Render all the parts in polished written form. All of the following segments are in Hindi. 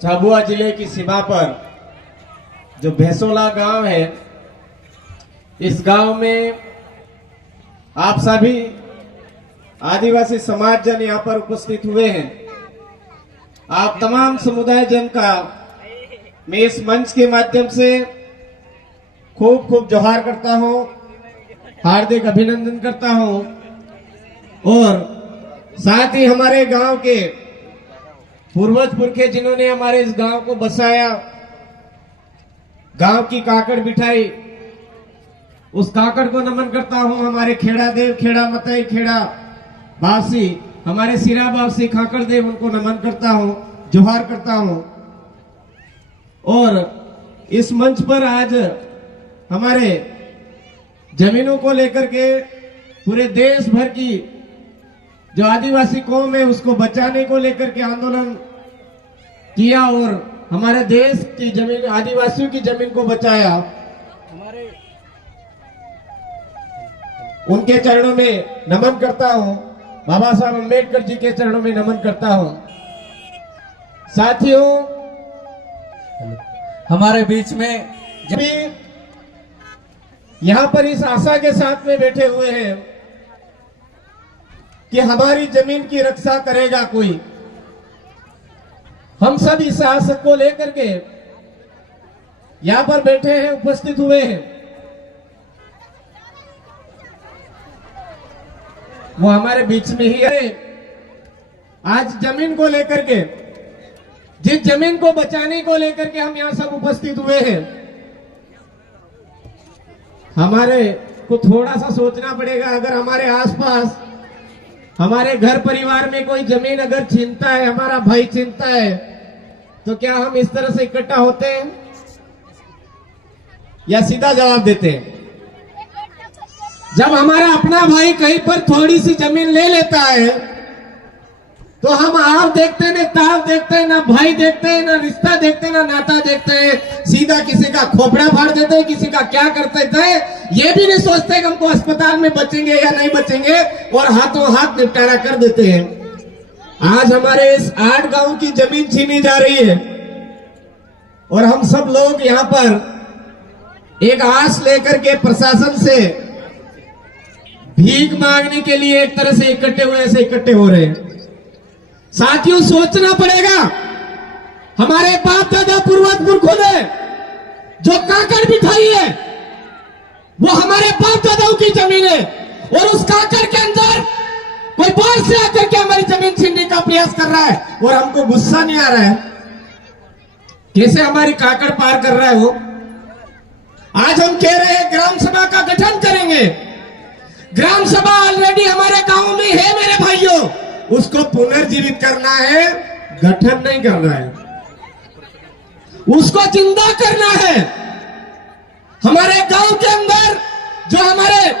झाबुआ जिले की सीमा पर जो भैंसोला गांव है, इस गांव में आप सभी आदिवासी समाज जन यहाँ पर उपस्थित हुए हैं। आप तमाम समुदाय जन का मैं इस मंच के माध्यम से खूब खूब जोहार करता हूँ, हार्दिक अभिनंदन करता हूँ। और साथ ही हमारे गांव के पूर्वज पुरखे जिन्होंने हमारे इस गांव को बसाया, गांव की काकड़ बिठाई, उस काकड़ को नमन करता हूं। हमारे खेड़ा देव, खेड़ा मतई, खेड़ा बासी, हमारे सिरा बासी काकड़ देव, उनको नमन करता हूं, जोहार करता हूं। और इस मंच पर आज हमारे जमीनों को लेकर के पूरे देश भर की जो आदिवासी कौम है उसको बचाने को लेकर के आंदोलन किया और हमारे देश की जमीन, आदिवासियों की जमीन को बचाया। हमारे उनके चरणों में नमन करता हूं, बाबा साहब अम्बेडकर जी के चरणों में नमन करता हूं। साथियों, हमारे बीच में जब यहां पर इस आशा के साथ में बैठे हुए हैं कि हमारी जमीन की रक्षा करेगा कोई, हम सब इस आशा को लेकर के यहां पर बैठे हैं, उपस्थित हुए हैं। वो हमारे बीच में ही है। आज जमीन को लेकर के, जिस जमीन को बचाने को लेकर के हम यहां सब उपस्थित हुए हैं, हमारे को थोड़ा सा सोचना पड़ेगा। अगर हमारे आसपास, हमारे घर परिवार में कोई जमीन अगर छीनता है, हमारा भाई छीनता है, तो क्या हम इस तरह से इकट्ठा होते हैं या सीधा जवाब देते हैं? जब हमारा अपना भाई कहीं पर थोड़ी सी जमीन ले लेता है तो हम आप देखते हैं, ना ताप देखते हैं, ना भाई देखते हैं, ना रिश्ता देखते हैं, ना नाता देखते हैं, सीधा किसी का खोपड़ा फाड़ देते हैं, किसी का क्या करते थे, ये भी नहीं सोचते कि हमको अस्पताल में बचेंगे या नहीं बचेंगे, और हाथों हाथ निपटारा कर देते हैं। आज हमारे इस 8 गांव की जमीन छीनी जा रही है और हम सब लोग यहां पर एक आस लेकर के प्रशासन से भीख मांगने के लिए एक तरह से इकट्ठे हुए, ऐसे इकट्ठे हो रहे हैं। साथियों, सोचना पड़ेगा, हमारे बाप दादा पूर्वज पुरखों ने जो काकड़ बिठाई है वो हमारे बाप दादाओं की जमीन है, और उस काकड़ के अंदर कोई बाहर से आकर के हमारी जमीन छीनने का प्रयास कर रहा है और हमको गुस्सा नहीं आ रहा है। कैसे हमारी काकड़ पार कर रहा है वो? आज हम कह रहे हैं ग्राम सभा का गठन करेंगे। ग्राम सभा ऑलरेडी हमारे गांव में है मेरे भाइयों, उसको पुनर्जीवित करना है, गठन नहीं करना है, उसको जिंदा करना है। हमारे गांव के अंदर जो हमारे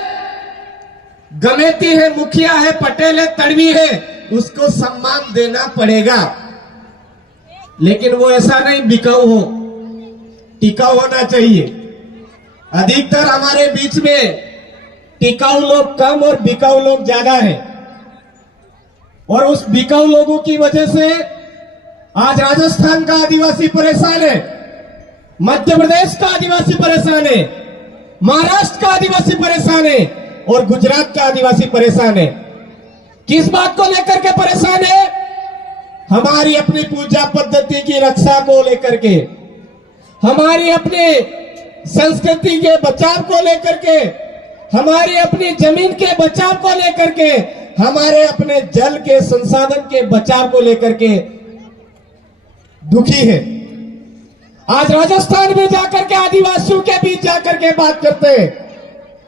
गमेती है, मुखिया है, पटेल है, तड़वी है, उसको सम्मान देना पड़ेगा, लेकिन वो ऐसा नहीं बिकाऊ हो, टिकाऊ होना चाहिए। अधिकतर हमारे बीच में टिकाऊ लोग कम और बिकाऊ लोग ज्यादा है, और उस बिकाऊ लोगों की वजह से आज राजस्थान का आदिवासी परेशान है, मध्य प्रदेश का आदिवासी परेशान है, महाराष्ट्र का आदिवासी परेशान है, और गुजरात का आदिवासी परेशान है। किस बात को लेकर के परेशान है? हमारी अपनी पूजा पद्धति की रक्षा को लेकर के, हमारी अपनी संस्कृति के बचाव को लेकर के, हमारी अपनी जमीन के बचाव को लेकर के, हमारे अपने जल के संसाधन के बचाव को लेकर के दुखी है। आज राजस्थान में जाकर के आदिवासियों के बीच जाकर के बात करते हैं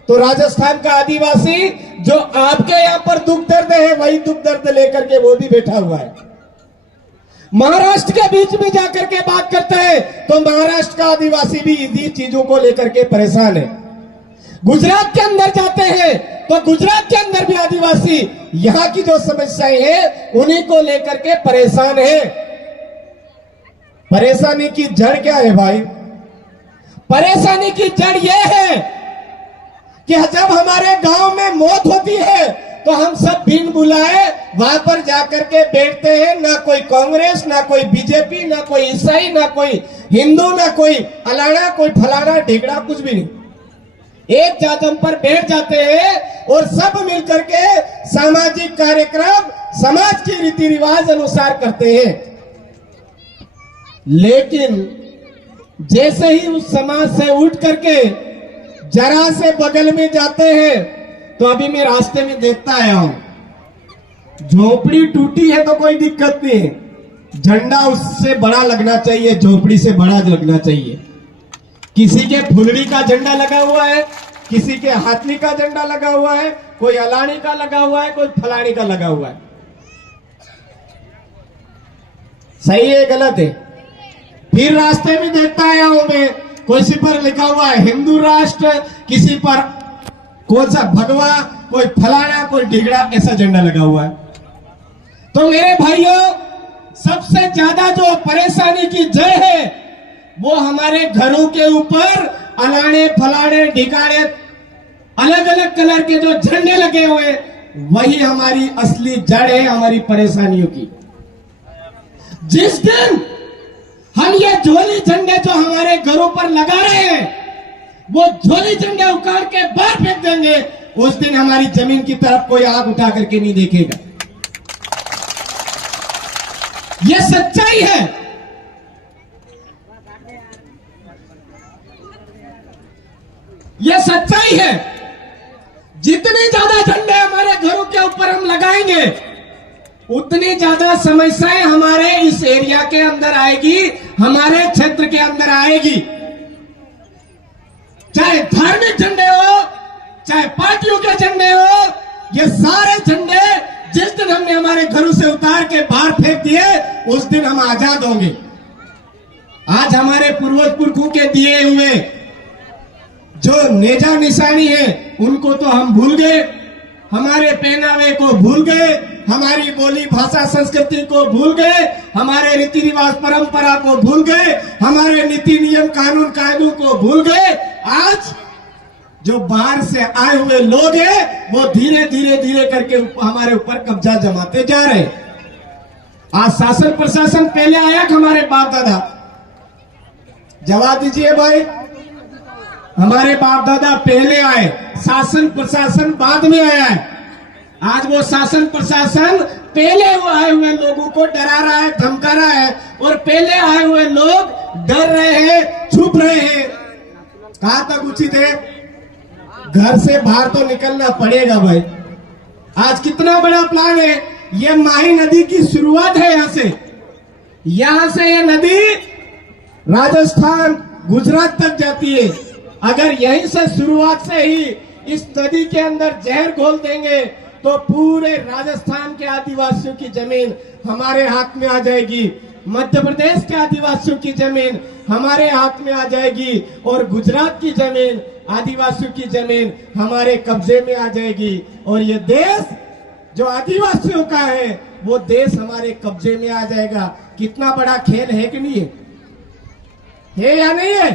तो राजस्थान का आदिवासी जो आपके यहां पर दुख दर्द है, वही दुख दर्द लेकर के वो भी बैठा हुआ है। महाराष्ट्र के बीच में जाकर के बात करते हैं तो महाराष्ट्र का आदिवासी भी इन्हीं चीजों को लेकर के परेशान है। गुजरात के अंदर जाते हैं तो गुजरात के अंदर भी आदिवासी यहां की जो समस्याएं हैं उन्हीं को लेकर के परेशान है। परेशानी की जड़ क्या है भाई? परेशानी की जड़ यह है कि जब हमारे गांव में मौत होती है तो हम सब बिन बुलाए वहां पर जाकर के बैठते हैं। ना कोई कांग्रेस, ना कोई बीजेपी, ना कोई ईसाई, ना कोई हिंदू, ना कोई अलाना, कोई फलाना ढिगड़ा, कुछ भी नहीं। एक जादम पर बैठ जाते हैं और सब मिलकर के सामाजिक कार्यक्रम समाज के रीति रिवाज अनुसार करते हैं। लेकिन जैसे ही उस समाज से उठ करके जरा से बगल में जाते हैं, तो अभी मैं रास्ते में देखता आया हूं, झोपड़ी टूटी है तो कोई दिक्कत नहीं, झंडा उससे बड़ा लगना चाहिए, झोपड़ी से बड़ा लगना चाहिए। किसी के फुलड़ी का झंडा लगा हुआ है, किसी के हाथनी का झंडा लगा हुआ है, कोई अलानी का लगा हुआ है, कोई फलानी का लगा हुआ है। सही है गलत है? फिर रास्ते में देखता आया हूं मैं, किसी पर लिखा हुआ है हिंदू राष्ट्र, किसी पर कौन सा भगवा, कोई फलाना, कोई ढिगड़ा, ऐसा झंडा लगा हुआ है। तो मेरे भाइयों, सबसे ज्यादा जो परेशानी की जड़ है वो हमारे घरों के ऊपर अलाने फलाने ढिगाड़े अलग अलग कलर के जो झंडे लगे हुए, वही हमारी असली जड़ है हमारी परेशानियों की। जिस दिन हम ये झोली झंडे जो हमारे घरों पर लगा रहे हैं, वो झोली झंडे उखाड़ के बाहर फेंक देंगे, उस दिन हमारी जमीन की तरफ कोई आग उठा करके नहीं देखेगा। ये सच्चाई है। ये सच्चाई है। जितने ज्यादा झंडे हमारे घरों के ऊपर हम लगाएंगे, उतनी ज्यादा समस्याएं हमारे इस एरिया के अंदर आएगी, हमारे क्षेत्र के अंदर आएगी। चाहे धार्मिक झंडे हो, चाहे पार्टियों के झंडे हो, ये सारे झंडे जिस दिन हमने हमारे घरों से उतार के बाहर फेंक दिए, उस दिन हम आजाद होंगे। आज हमारे पूर्वज पुरखों के दिए हुए जो नेजा निशानी है, उनको तो हम भूल गए, हमारे पहनावे को भूल गए, हमारी बोली भाषा संस्कृति को भूल गए, हमारे रीति रिवाज परंपरा को भूल गए, हमारे नीति नियम कानून कायदों को भूल गए। आज जो बाहर से आए हुए लोग हैं, वो धीरे धीरे धीरे करके हमारे ऊपर कब्जा जमाते जा रहे। आज शासन प्रशासन पहले आया कि हमारे बाप दादा, जवाब दीजिए भाई, हमारे बाप दादा पहले आए, शासन प्रशासन बाद में आया है। आज वो शासन प्रशासन पहले आए हुए लोगों को डरा रहा है, धमका रहा है, और पहले आए हुए लोग डर रहे हैं, छुप रहे हैं। कहां तक उचित है? घर से बाहर तो निकलना पड़ेगा भाई। आज कितना बड़ा प्लान है। ये माही नदी की शुरुआत है, यहां से ये नदी राजस्थान गुजरात तक जाती है। अगर यहीं से शुरुआत से ही इस नदी के अंदर जहर घोल देंगे, तो पूरे राजस्थान के आदिवासियों की जमीन हमारे हाथ में आ जाएगी, मध्य प्रदेश के आदिवासियों की जमीन हमारे हाथ में आ जाएगी, और गुजरात की जमीन, आदिवासियों की जमीन हमारे कब्जे में आ जाएगी। और ये देश जो आदिवासियों का है, वो देश हमारे कब्जे में आ जाएगा। कितना बड़ा खेल है कि नहीं है या नहीं है?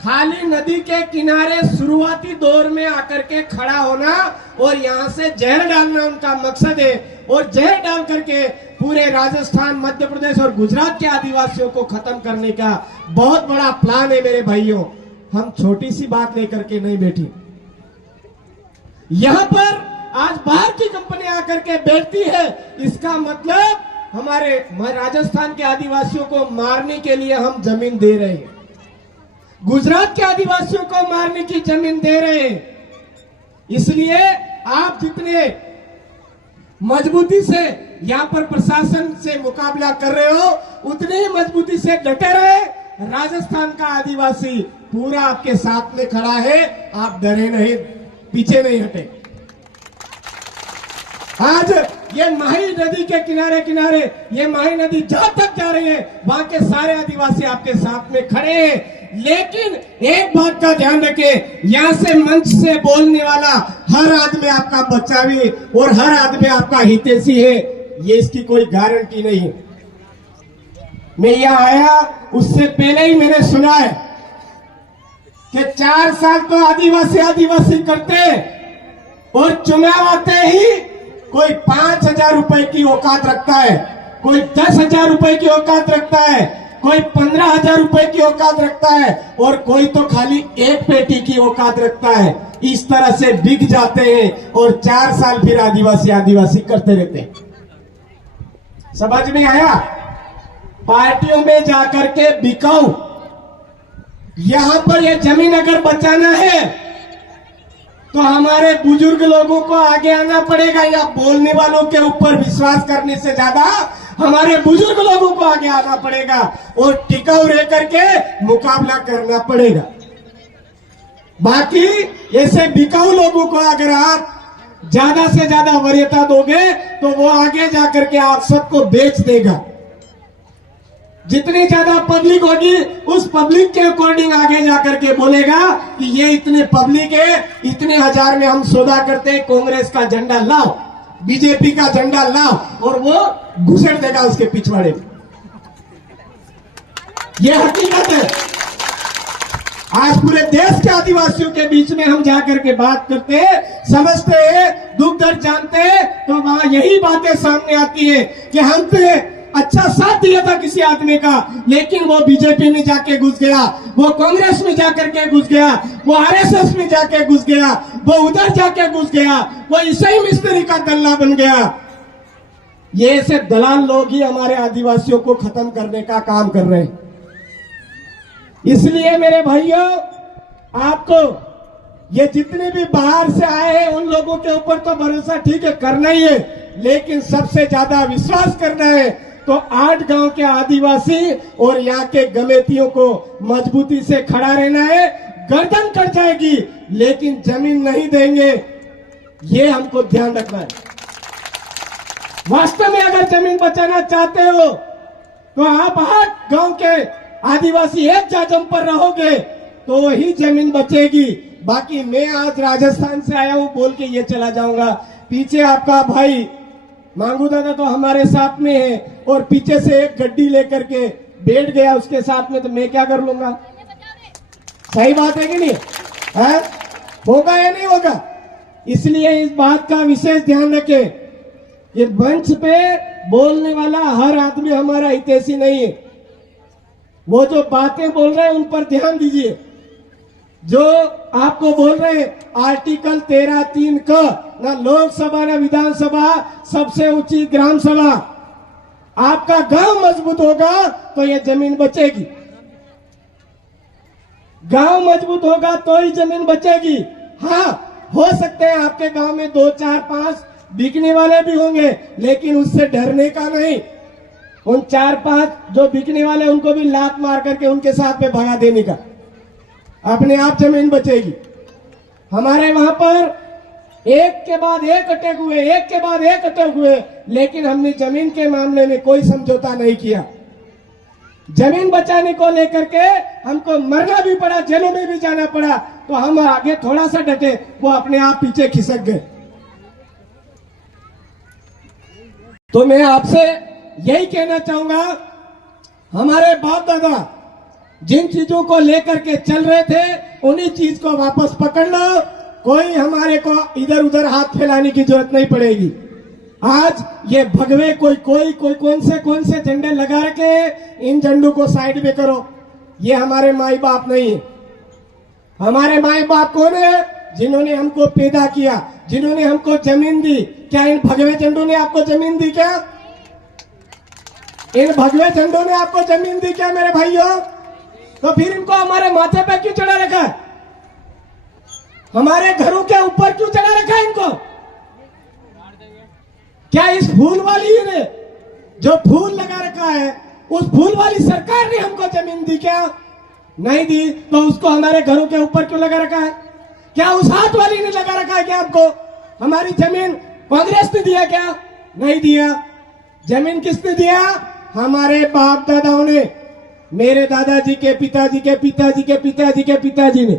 खाली नदी के किनारे शुरुआती दौर में आकर के खड़ा होना और यहां से जहर डालना उनका मकसद है, और जहर डाल करके पूरे राजस्थान, मध्य प्रदेश और गुजरात के आदिवासियों को खत्म करने का बहुत बड़ा प्लान है मेरे भाइयों। हम छोटी सी बात लेकर के नहीं बैठी। यहां पर आज बाहर की कंपनी आकर के बैठती है, इसका मतलब हमारे राजस्थान के आदिवासियों को मारने के लिए हम जमीन दे रहे हैं, गुजरात के आदिवासियों को मारने की जमीन दे रहे हैं। इसलिए आप जितने मजबूती से यहां पर प्रशासन से मुकाबला कर रहे हो, उतनी ही मजबूती से डटे रहे। राजस्थान का आदिवासी पूरा आपके साथ में खड़ा है, आप डरे नहीं, पीछे नहीं हटे। आज ये माही नदी के किनारे किनारे, ये माही नदी जहां तक जा रही है, वहां के सारे आदिवासी आपके साथ में खड़े हैं। लेकिन एक बात का ध्यान रखें, यहां से मंच से बोलने वाला हर आदमी आपका बच्चा भी और हर आदमी आपका हितैषी है, ये इसकी कोई गारंटी नहीं है। मैं यहां आया उससे पहले ही मैंने सुना है कि 4 साल तो आदिवासी करते, और चुनाव आते ही कोई 5,000 रुपए की औकात रखता है, कोई 10,000 रुपए की औकात रखता है, कोई 15,000 रुपए की औकात रखता है और कोई तो खाली एक पेटी की औकात रखता है। इस तरह से बिक जाते हैं और 4 साल फिर आदिवासी आदिवासी करते रहते हैं। समझ में आया? पार्टियों में जाकर के बिकाऊ। यहां पर यह जमीन अगर बचाना है तो हमारे बुजुर्ग लोगों को आगे आना पड़ेगा, या बोलने वालों के ऊपर विश्वास करने से ज्यादा हमारे बुजुर्ग लोगों को आगे आना पड़ेगा और टिकाऊ रह करके मुकाबला करना पड़ेगा। बाकी ऐसे बिकाऊ लोगों को अगर आप ज्यादा से ज्यादा वरीयता दोगे तो वो आगे जाकर के आप सबको बेच देगा। जितनी ज्यादा पब्लिक होगी उस पब्लिक के अकॉर्डिंग आगे जाकर के बोलेगा कि ये इतने पब्लिक है, इतने हजार में हम सौदा करते हैं, कांग्रेस का झंडा लाओ, बीजेपी का झंडा लाओ, और वो घुसेड़ देगा उसके पिछवाड़े में। ये हकीकत है। आज पूरे देश के आदिवासियों के बीच में हम जाकर के बात करते हैं, समझते हैं, दुख दर्द जानते हैं, तो वहां यही बातें सामने आती है कि हम पे अच्छा साथ दिया था किसी आदमी का, लेकिन वो बीजेपी में जाके घुस गया, वो कांग्रेस में जाकर के घुस गया, वो आरएसएस में जाके घुस गया, वो उधर जाके घुस गया, वो ईसाई मिस्त्री का दल्ला बन गया। ये ऐसे दलाल लोग ही हमारे आदिवासियों को खत्म करने का काम कर रहे हैं। इसलिए मेरे भाइयों, आपको ये जितने भी बाहर से आए हैं उन लोगों के ऊपर तो भरोसा ठीक है करना ही है, लेकिन सबसे ज्यादा विश्वास करना है तो 8 गांव के आदिवासी और यहाँ के गमेतियों को मजबूती से खड़ा रहना है। गर्दन कट जाएगी लेकिन जमीन नहीं देंगे, ये हमको ध्यान रखना है। वास्तव में अगर जमीन बचाना चाहते हो तो आप 8 गांव के आदिवासी एक जाजम पर रहोगे तो वही जमीन बचेगी। बाकी मैं आज राजस्थान से आया हूं बोल के ये चला जाऊंगा, पीछे आपका भाई मांगू दादा तो हमारे साथ में है और पीछे से एक गड्डी लेकर के बैठ गया उसके साथ में, तो मैं क्या कर लूंगा? सही बात है कि नहीं है? होगा या नहीं होगा? इसलिए इस बात का विशेष ध्यान रखें। ये मंच पे बोलने वाला हर आदमी हमारा हितैषी नहीं है। वो जो बातें बोल रहे हैं उन पर ध्यान दीजिए। जो आपको बोल रहे हैं आर्टिकल 13(3) का, ना लोकसभा ना विधानसभा, सबसे ऊंची ग्राम सभा, आपका गांव मजबूत होगा तो ये जमीन बचेगी। गांव मजबूत होगा तो ही जमीन बचेगी। हाँ, हो सकते हैं आपके गांव में 2, 4, 5 बिकने वाले भी होंगे, लेकिन उससे डरने का नहीं। उन 4-5 जो बिकने वाले उनको भी लात मार करके उनके साथ में भगा देने का, अपने आप जमीन बचेगी। हमारे वहां पर एक के बाद एक अटैक हुए, एक के बाद एक अटैक हुए, लेकिन हमने जमीन के मामले में कोई समझौता नहीं किया। जमीन बचाने को लेकर के हमको मरना भी पड़ा, जेलों में भी जाना पड़ा, तो हम आगे थोड़ा सा डटे, वो अपने आप पीछे खिसक गए। तो मैं आपसे यही कहना चाहूंगा, हमारे बाप दादा जिन चीजों को लेकर के चल रहे थे उन्हीं चीज को वापस पकड़ लो। कोई हमारे को इधर उधर हाथ फैलाने की जरूरत नहीं पड़ेगी। आज ये भगवे कोई कौन से झंडे लगा रखे, इन झंडों को साइड में करो। ये हमारे माई बाप नहीं है। हमारे माई बाप कौन है? जिन्होंने हमको पैदा किया, जिन्होंने हमको जमीन दी। क्या इन भगवे झंडों ने आपको जमीन दी? क्या इन भगवे झंडों ने आपको जमीन दी क्या मेरे भाइयों? तो फिर इनको हमारे माथे पे क्यों चढ़ा रखा है? हमारे घरों के ऊपर क्यों चढ़ा रखा है इनको? क्या इस फूल वाली ने जो फूल लगा रखा है, उस फूल वाली सरकार ने हमको जमीन दी क्या? नहीं दी, तो उसको हमारे घरों के ऊपर क्यों लगा रखा है? क्या उस हाथ वाली ने लगा रखा है क्या आपको? हमारी जमीन कांग्रेस ने दिया क्या? नहीं दिया। जमीन किसने दिया? हमारे बाप दादाओं ने, मेरे दादाजी के पिताजी के पिताजी के पिताजी के पिताजी ने।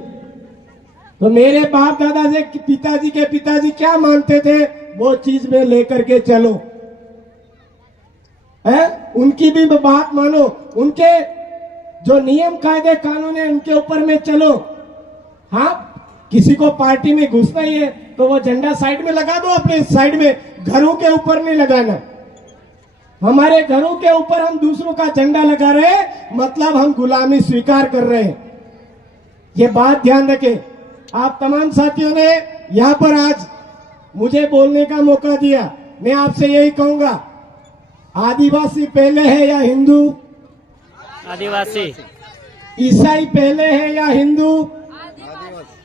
तो मेरे बाप दादा से पिताजी के पिताजी क्या मानते थे, वो चीज में लेकर के चलो, है? उनकी भी बात मानो, उनके जो नियम कायदे कानून है उनके ऊपर में चलो। हाँ, किसी को पार्टी में घुसना ही है तो वो झंडा साइड में लगा दो, अपने साइड में, घरों के ऊपर नहीं लगाना। हमारे घरों के ऊपर हम दूसरों का झंडा लगा रहे हैं, मतलब हम गुलामी स्वीकार कर रहे हैं। ये बात ध्यान रखें। आप तमाम साथियों ने यहां पर आज मुझे बोलने का मौका दिया। मैं आपसे यही कहूंगा, आदिवासी पहले है या हिंदू? आदिवासी। ईसाई पहले है या हिंदू?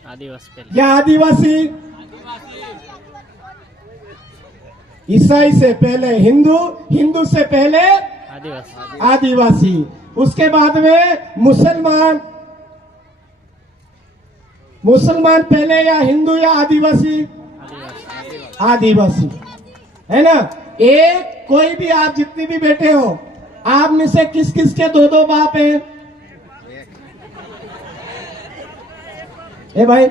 आदिवासी पहले। या आदिवासी? ईसाई से पहले हिंदू, हिंदू से पहले आदिवासी। आदिवासी, उसके बाद में मुसलमान। मुसलमान पहले या हिंदू या आदिवासी? आदिवासी, है ना। एक कोई भी, आप जितने भी बैठे हो, आप में से किस किस के दो दो बाप हैं? भाई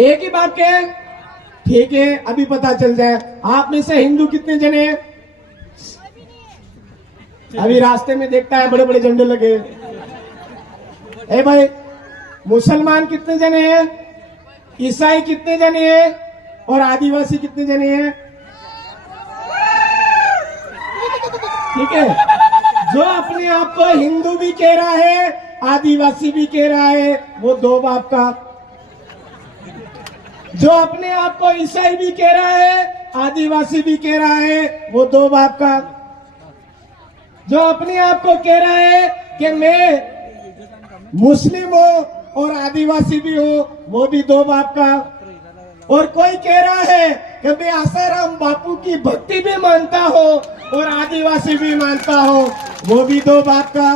एक ही बाप के? ठीक है, अभी पता चल जाए। आप में से हिंदू कितने जने हैं? अभी रास्ते में देखता है बड़े बड़े झंडे लगे। भाई मुसलमान कितने जने हैं? ईसाई कितने जने हैं? और आदिवासी कितने जने हैं? ठीक है। जो अपने आप को हिंदू भी कह रहा है, आदिवासी भी कह रहा है, वो दो बाप का। जो अपने आप को ईसाई भी कह रहा है, आदिवासी भी कह रहा है, वो दो बाप का। जो अपने आप को कह रहा है कि मैं मुस्लिम हूं और आदिवासी भी हूं, वो भी दो बाप का। और कोई कह रहा है कि मैं आसाराम बापू की भक्ति भी मानता हो और आदिवासी भी मानता हो, वो भी दो बाप का।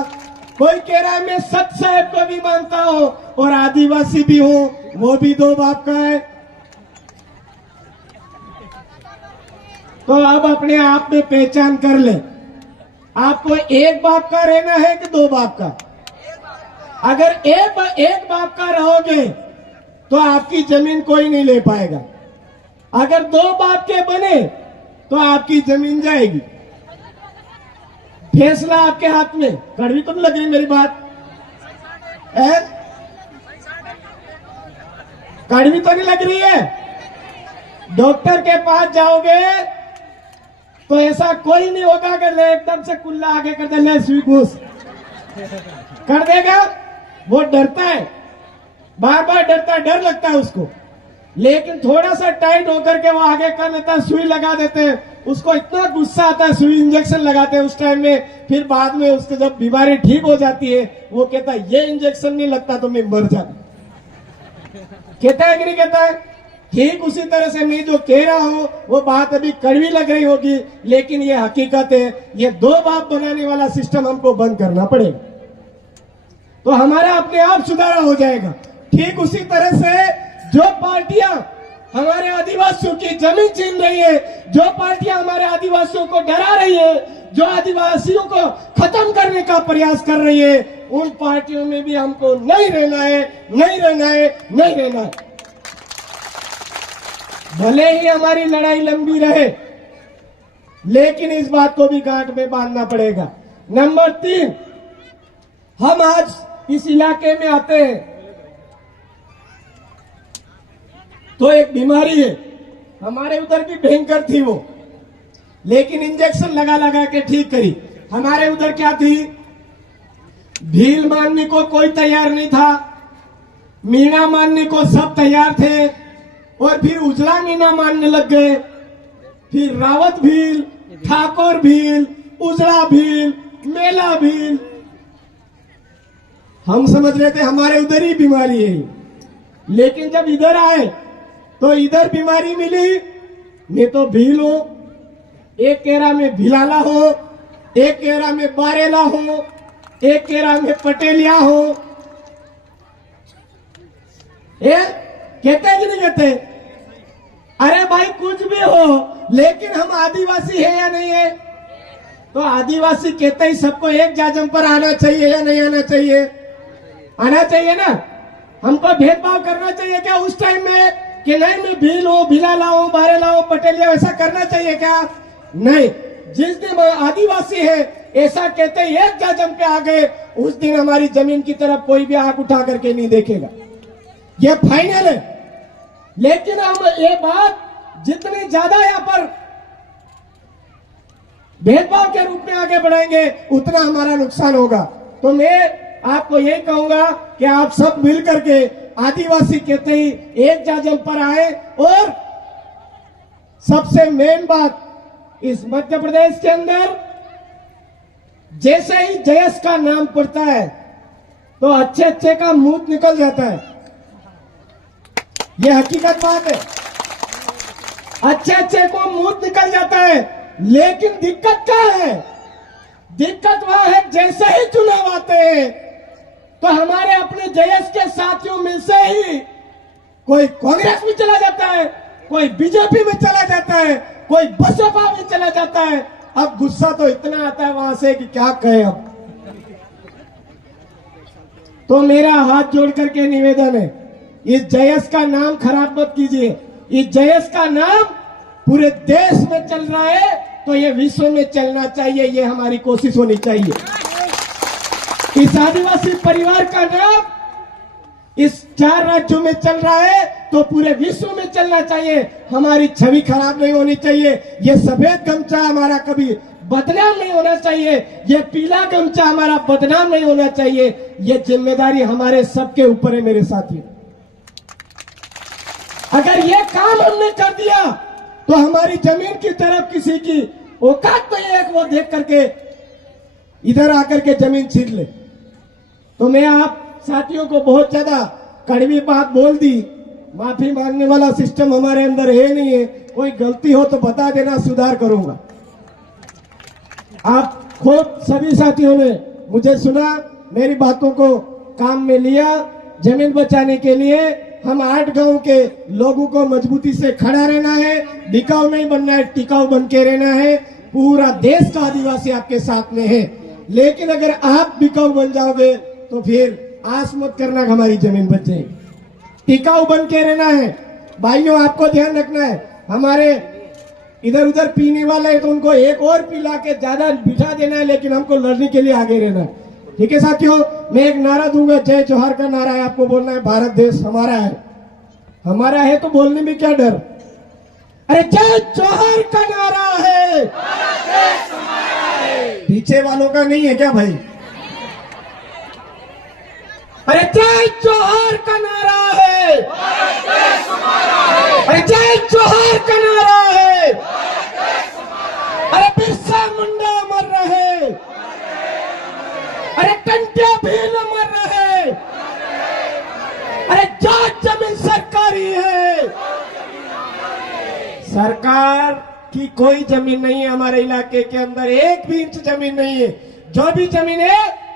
कोई कह रहा है मैं सत साहब को भी मानता हूं और आदिवासी भी हूं, वो भी दो बाप का है। तो अब अपने आप में पहचान कर ले, आपको एक बाप का रहना है कि दो बाप का? अगर एक बाप का रहोगे तो आपकी जमीन कोई नहीं ले पाएगा। अगर दो बाप के बने तो आपकी जमीन जाएगी। फैसला आपके हाथ में। कड़वी तो नहीं लग रही मेरी बात? कड़वी तो नहीं लग रही है? डॉक्टर के पास जाओगे तो ऐसा कोई नहीं होगा कि ले एकदम से कुल्ला आगे कर दे, ले सुई घूस कर देगा। वो डरता है, बार बार डरता है, डर लगता है उसको। लेकिन थोड़ा सा टाइट होकर के वो आगे कर लेता है, सुई लगा देते हैं। उसको इतना गुस्सा आता है, सुई इंजेक्शन लगाते हैं उस टाइम में। फिर बाद में उसको जब बीमारी ठीक हो जाती है, वो कहता है ये इंजेक्शन नहीं लगता तो मैं मर जाता। कहता है कि नहीं कहता है? ठीक उसी तरह से मैं जो कह रहा हूं वो बात अभी कड़वी लग रही होगी, लेकिन ये हकीकत है। ये दो बाप बनाने वाला सिस्टम हमको बंद करना पड़ेगा, तो हमारा अपने आप सुधारा हो जाएगा। ठीक उसी तरह से जो पार्टियां हमारे आदिवासियों की जमीन छीन रही है, जो पार्टियां हमारे आदिवासियों को डरा रही है, जो आदिवासियों को खत्म करने का प्रयास कर रही है, उन पार्टियों में भी हमको नहीं रहना है, नहीं रहना है, नहीं रहना है। भले ही हमारी लड़ाई लंबी रहे, लेकिन इस बात को भी गांठ में बांधना पड़ेगा। नंबर 3, हम आज इस इलाके में आते हैं तो एक बीमारी है। हमारे उधर भी भयंकर थी वो, लेकिन इंजेक्शन लगा लगा के ठीक करी। हमारे उधर क्या थी? भील मानने को कोई तैयार नहीं था, मीणा मानने को सब तैयार थे, और फिर उजला मीणा मानने लग गए। फिर रावत भील, ठाकुर भील, उजला भील, मेला भील। हम समझ रहे थे हमारे उधर ही बीमारी है, लेकिन जब इधर आए तो इधर बीमारी मिली। मैं तो भील हूं, एक कह रहा मैं भिलाला हूं, एक कह रहा मैं बारेला हूं, एक कह रहा मैं पटेलिया हूं। कहते हैं कि नहीं कहते? अरे भाई कुछ भी हो, लेकिन हम आदिवासी है या नहीं है? तो आदिवासी कहते ही सबको एक जाजम पर आना चाहिए या नहीं आना चाहिए? आना चाहिए ना। हमको भेदभाव करना चाहिए क्या उस टाइम में कि नहीं मैं भील हूं, भिलाला हूं, बारेला हूं, पटेलिया, ऐसा करना चाहिए क्या? नहीं। जिस दिन आदिवासी है ऐसा कहते ही एक जाजम पे आ गए, उस दिन हमारी जमीन की तरफ कोई भी आंख उठा करके नहीं देखेगा। ये फाइनल है। लेकिन हम ये बात जितनी ज्यादा यहाँ पर भेदभाव के रूप में आगे बढ़ाएंगे उतना हमारा नुकसान होगा। तो मैं आपको यही कहूंगा कि आप सब मिल करके आदिवासी कहते ही एक जाजम पर आए। और सबसे मेन बात, इस मध्य प्रदेश के अंदर जैसे ही जयस का नाम पड़ता है तो अच्छे अच्छे का मुंह निकल जाता है। यह हकीकत बात है, अच्छे अच्छे को मुंह निकल जाता है। लेकिन दिक्कत क्या है? दिक्कत वह है जैसे ही चुनाव आते हैं तो हमारे अपने जयस के साथियों में से ही कोई कांग्रेस में चला जाता है, कोई बीजेपी में चला जाता है, कोई बसपा में चला जाता है। अब गुस्सा तो इतना आता है वहां से कि क्या कहे। अब तो मेरा हाथ जोड़ करके निवेदन है, इस जयस का नाम खराब मत कीजिए। इस जयस का नाम पूरे देश में चल रहा है तो ये विश्व में चलना चाहिए, ये हमारी कोशिश होनी चाहिए। इस आदिवासी परिवार का नाम इस 4 राज्यों में चल रहा है तो पूरे विश्व में चलना चाहिए। हमारी छवि खराब नहीं होनी चाहिए। ये सफेद गमछा हमारा कभी बदनाम नहीं होना चाहिए, ये पीला गमछा हमारा बदनाम नहीं होना चाहिए। ये जिम्मेदारी हमारे सबके ऊपर है मेरे साथी। अगर ये काम हमने कर दिया तो हमारी जमीन की तरफ किसी की औकात तो ये वो देख करके इधर आकर के जमीन छीन ले। तो मैं आप साथियों को बहुत ज्यादा कड़वी बात बोल दी, माफी मांगने वाला सिस्टम हमारे अंदर है नहीं है। कोई गलती हो तो बता देना, सुधार करूंगा। आप खुद सभी साथियों ने मुझे सुना, मेरी बातों को काम में लिया। जमीन बचाने के लिए हम 8 गांव के लोगों को मजबूती से खड़ा रहना है, बिकाऊ नहीं बनना है, टिकाऊ बन के रहना है। पूरा देश का आदिवासी आपके साथ में है। लेकिन अगर आप बिकाऊ बन जाओगे तो फिर आस मत करना कि हमारी जमीन बच जाएगी। टिकाऊ बन के रहना है। भाइयों, आपको ध्यान रखना है, हमारे इधर उधर पीने वाले है तो उनको एक और पिला के ज्यादा बिठा देना है, लेकिन हमको लड़ने के लिए आगे रहना है। ठीक है साथियों, मैं एक नारा दूंगा, जय जोहार का नारा है। आपको बोलना है भारत देश हमारा है। हमारा है तो बोलने में क्या डर? अरे जय जोहार का नारा है, भारत देश हमारा है। पीछे वालों का नहीं है क्या भाई? अरे जय जोहार का नारा है, भारत देश हमारा है। अरे जय जोहार का नारा है, भारत देश हमारा है। अरे बिरसा मुंडा अमर रहे, अरे टंटिया भील अमर रहे। अरे जो जमीन सरकारी है, सरकार की कोई जमीन नहीं है हमारे इलाके के अंदर, 1 भी इंच जमीन नहीं है। जो भी जमीन है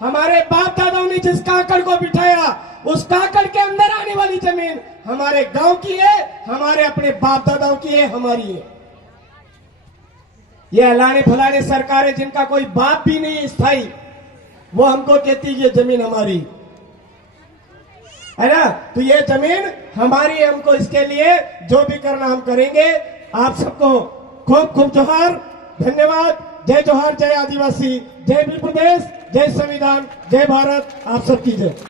हमारे बाप दादाओं ने जिस काकड़ को बिठाया उस काकड़ के अंदर आने वाली जमीन हमारे गांव की है, हमारे अपने बाप दादाओं की है, हमारी है। ये अलाने फलाने सरकारें जिनका कोई बाप भी नहीं है स्थायी, वो हमको कहती है ये जमीन हमारी है ना। तो ये जमीन हमारी है, हमको इसके लिए जो भी करना हम करेंगे। आप सबको खूब खूब जोहार, धन्यवाद। जय जोहार, जय आदिवासी, जय भी प्रदेश, जय संविधान, जय भारत। आप सबकी जय।